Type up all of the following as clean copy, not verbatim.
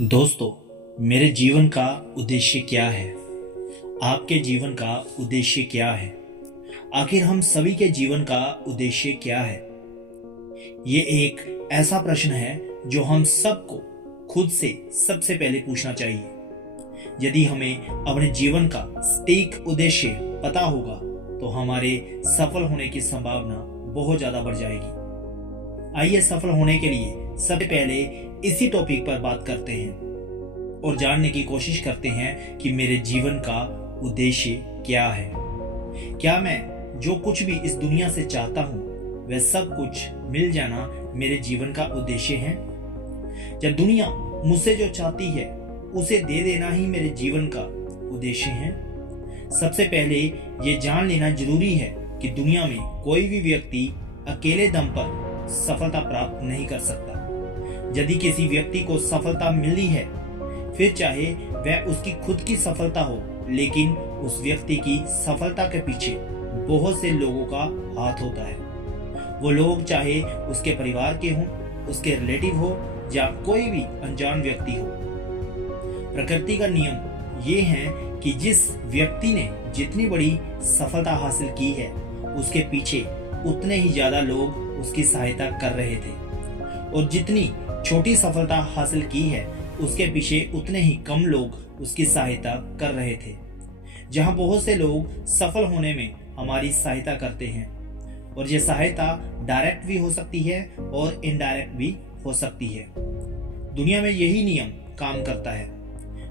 दोस्तों, मेरे जीवन का उद्देश्य क्या है? आपके जीवन का उद्देश्य क्या है? आखिर हम सभी के जीवन का उद्देश्य क्या है? ये एक ऐसा प्रश्न है जो हम सबको खुद से सबसे पहले पूछना चाहिए। यदि हमें अपने जीवन का सटीक उद्देश्य पता होगा तो हमारे सफल होने की संभावना बहुत ज्यादा बढ़ जाएगी। आइए सफल होने के लिए सबसे पहले इसी टॉपिक पर बात करते हैं और जानने की कोशिश करते हैं कि मेरे जीवन का उद्देश्य क्या है। क्या मैं जो कुछ भी इस दुनिया से चाहता हूँ वह सब कुछ मिल जाना मेरे जीवन का उद्देश्य है? जब दुनिया मुझसे जो चाहती है उसे दे देना ही मेरे जीवन का उद्देश्य है? सबसे पहले ये जान लेना जरूरी है कि दुनिया में कोई भी व्यक्ति अकेले दम पर सफलता प्राप्त नहीं कर सकता। यदि किसी व्यक्ति को सफलता मिली है, फिर चाहे वह उसकी खुद की सफलता हो, लेकिन उस व्यक्ति की सफलता के पीछे बहुत से लोगों का हाथ होता है। वो लोग चाहे उसके परिवार के हों, उसके रिलेटिव हो या कोई भी अनजान व्यक्ति हो। प्रकृति का नियम ये है कि जिस व्यक्ति ने जितनी बड़ी सफलता हासिल की है, उसके पीछे उतने ही ज्यादा लोग उसकी सहायता कर रहे थे, और जितनी छोटी सफलता हासिल की है उसके पीछे उतने ही कम लोग उसकी सहायता कर रहे थे। जहां बहुत से लोग सफल होने में हमारी सहायता करते हैं, और ये सहायता डायरेक्ट भी हो सकती है और इनडायरेक्ट भी हो सकती है। दुनिया में यही नियम काम करता है,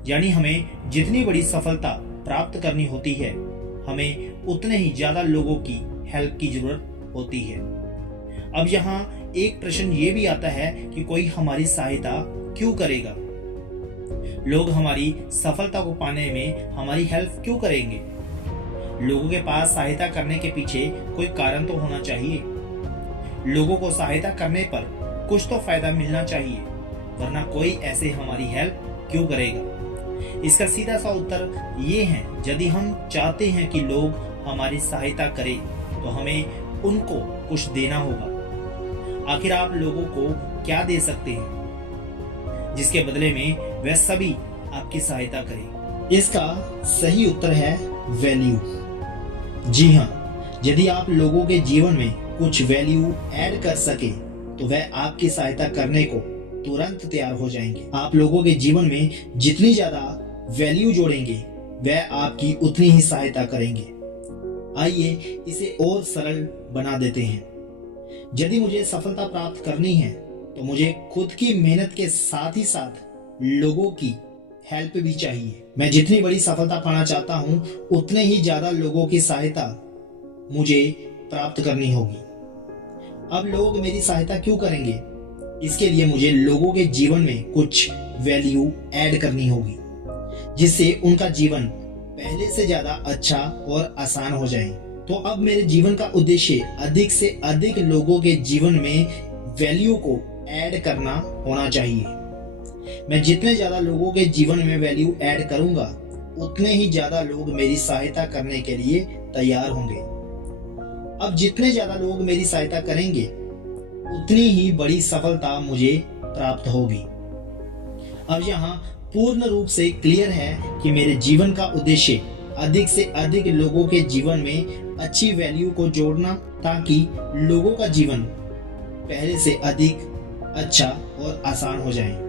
यानी हमें जितनी बड़ी सफलता प्राप्त करनी होती है, हमें उतने ही ज्यादा लोगों की हेल्प की जरूरत होती है। अब यहाँ एक प्रश्न ये भी आता है कि कोई हमारी सहायता क्यों करेगा? लोग हमारी सफलता को पाने में हमारी हेल्प क्यों करेंगे? लोगों के पास सहायता करने के पीछे कोई कारण तो होना चाहिए। लोगों को सहायता करने पर कुछ तो फायदा मिलना चाहिए, वरना कोई ऐसे हमारी हेल्प क्यों करेगा? इसका सीधा सा उत्तर ये है, यदि हम चाहते हैं कि लोग हमारी सहायता करें तो हमें उनको कुछ देना होगा। आखिर आप लोगों को क्या दे सकते हैं जिसके बदले में वह सभी आपकी सहायता करें? इसका सही उत्तर है वैल्यू। जी हाँ, यदि आप लोगों के जीवन में कुछ वैल्यू ऐड कर सके तो वह आपकी सहायता करने को तुरंत तैयार हो जाएंगे। आप लोगों के जीवन में जितनी ज्यादा वैल्यू जोड़ेंगे वह आपकी उतनी ही सहायता करेंगे। आइए इसे और सरल बना देते हैं। यदि मुझे सफलता प्राप्त करनी है तो मुझे खुद की मेहनत के साथ ही साथ लोगों की हेल्प भी चाहिए। मैं जितनी बड़ी सफलता पाना चाहता हूं उतने ही ज्यादा लोगों की सहायता मुझे प्राप्त करनी होगी। अब लोग मेरी सहायता क्यों करेंगे? इसके लिए मुझे लोगों के जीवन में कुछ वैल्यू ऐड करनी होगी, जिससे उनका जीवन पहले से ज्यादा अच्छा और आसान हो जाए। तो अब मेरे जीवन का उद्देश्य अधिक से अधिक लोगों के जीवन में वैल्यू को ऐड करना होना चाहिए। मैं जितने ज्यादा लोगों के जीवन में वैल्यू ऐड करूंगा उतने ही ज्यादा लोग मेरी सहायता करने के लिए तैयार होंगे। अब जितने ज्यादा लोग मेरी सहायता करेंगे उतनी ही बड़ी सफलता मुझे प्राप्त होगी। अब यहाँ पूर्ण रूप से क्लियर है कि मेरे जीवन का उद्देश्य अधिक से अधिक लोगों के जीवन में अच्छी वैल्यू को जोड़ना, ताकि लोगों का जीवन पहले से अधिक अच्छा और आसान हो जाए।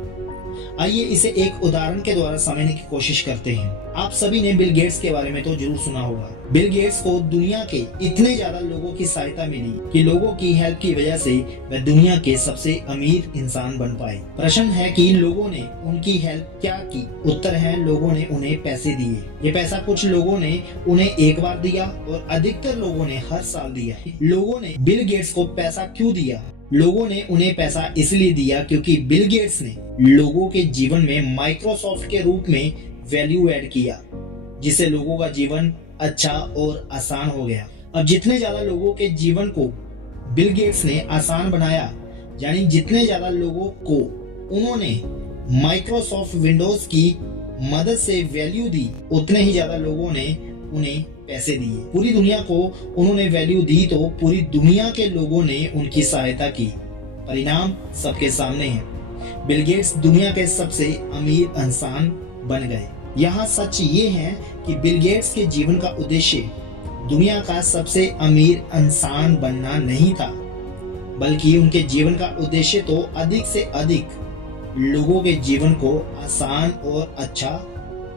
आइए इसे एक उदाहरण के द्वारा समझने की कोशिश करते हैं। आप सभी ने बिल गेट्स के बारे में तो जरूर सुना होगा। बिल गेट्स को दुनिया के इतने ज्यादा लोगों की सहायता मिली कि लोगों की हेल्प की वजह से वह दुनिया के सबसे अमीर इंसान बन पाए। प्रश्न है कि लोगों ने उनकी हेल्प क्या की? उत्तर है, लोगों ने उन्हें पैसे दिए। ये पैसा कुछ लोगों ने उन्हें एक बार दिया और अधिकतर लोगों ने हर साल दिया। लोगों ने बिल गेट्स को पैसा क्यों दिया? लोगों ने उन्हें पैसा इसलिए दिया क्योंकि बिल गेट्स ने लोगों के जीवन में माइक्रोसॉफ्ट के रूप में वैल्यू ऐड किया, जिससे लोगों का जीवन अच्छा और आसान हो गया। अब जितने ज्यादा लोगों के जीवन को बिल गेट्स ने आसान बनाया, यानी जितने ज्यादा लोगों को उन्होंने माइक्रोसॉफ्ट विंडोज की मदद से वैल्यू दी, उतने ही ज्यादा लोगों ने उन्हें पैसे दिए। पूरी दुनिया को उन्होंने वैल्यू दी तो पूरी दुनिया के लोगों ने उनकी सहायता की। परिणाम सबके सामने है। बिल गेट्स दुनिया के सबसे अमीर इंसान बन गए। यहाँ सच ये है कि बिल गेट्स के जीवन का उद्देश्य दुनिया का सबसे अमीर इंसान बनना नहीं था, बल्कि उनके जीवन का उद्देश्य तो अधिक से अधिक लोगों के जीवन को आसान और अच्छा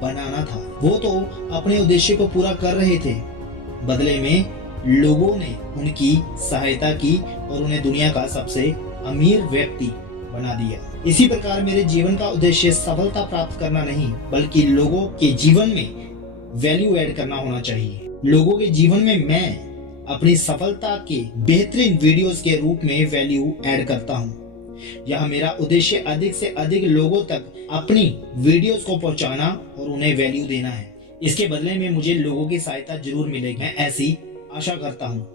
बनाना था। वो तो अपने उद्देश्य को पूरा कर रहे थे, बदले में लोगों ने उनकी सहायता की और उन्हें दुनिया का सबसे अमीर व्यक्ति बना दिया। इसी प्रकार मेरे जीवन का उद्देश्य सफलता प्राप्त करना नहीं, बल्कि लोगों के जीवन में वैल्यू ऐड करना होना चाहिए। लोगों के जीवन में मैं अपनी सफलता के बेहतरीन वीडियोस के रूप में वैल्यू ऐड करता हूँ। यह मेरा उद्देश्य अधिक से अधिक लोगों तक अपनी वीडियोस को पहुंचाना और उन्हें वैल्यू देना है। इसके बदले में मुझे लोगों की सहायता जरूर मिलेगी, मैं ऐसी आशा करता हूँ।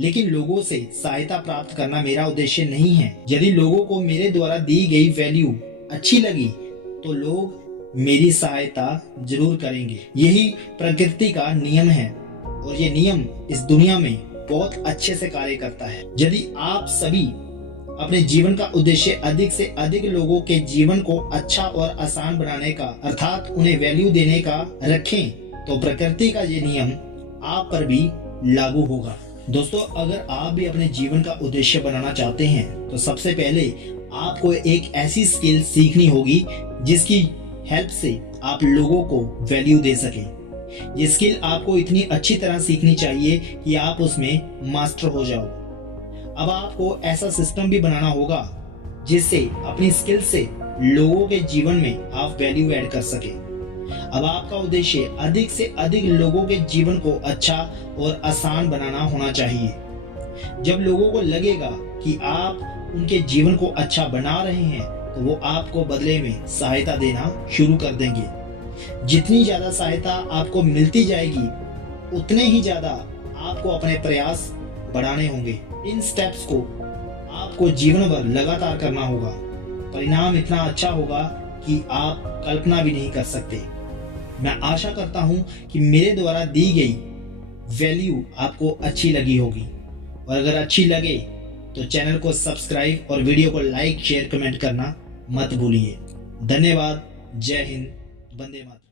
लेकिन लोगों से सहायता प्राप्त करना मेरा उद्देश्य नहीं है। यदि लोगों को मेरे द्वारा दी गई वैल्यू अच्छी लगी तो लोग मेरी सहायता जरूर करेंगे। यही प्रकृति का नियम है और ये नियम इस दुनिया में बहुत अच्छे से कार्य करता है। यदि आप सभी अपने जीवन का उद्देश्य अधिक से अधिक लोगों के जीवन को अच्छा और आसान बनाने का, अर्थात उन्हें वैल्यू देने का रखें, तो प्रकृति का ये नियम आप पर भी लागू होगा। दोस्तों, अगर आप भी अपने जीवन का उद्देश्य बनाना चाहते हैं तो सबसे पहले आपको एक ऐसी स्किल सीखनी होगी जिसकी हेल्प से आप लोगों को वैल्यू दे सकें। ये स्किल आपको इतनी अच्छी तरह सीखनी चाहिए कि आप उसमें मास्टर हो जाओ। अब आपको ऐसा सिस्टम भी बनाना होगा जिससे अपनी स्किल से लोगों के जीवन में आप वैल्यू ऐड कर सके। अब आपका उद्देश्य अधिक से अधिक लोगों के जीवन को अच्छा और आसान बनाना होना चाहिए। जब लोगों को लगेगा कि आप उनके जीवन को अच्छा बना रहे हैं तो वो आपको बदले में सहायता देना शुरू कर देंगे। जितनी ज्यादा सहायता आपको मिलती जाएगी उतने ही ज्यादा आपको अपने प्रयास बढ़ाने होंगे। इन स्टेप्स को आपको जीवन भर लगातार करना होगा। परिणाम इतना अच्छा होगा कि आप कल्पना भी नहीं कर सकते। मैं आशा करता हूं कि मेरे द्वारा दी गई वैल्यू आपको अच्छी लगी होगी, और अगर अच्छी लगे तो चैनल को सब्सक्राइब और वीडियो को लाइक, शेयर, कमेंट करना मत भूलिए। धन्यवाद। जय हिंद। वंदे मातरम।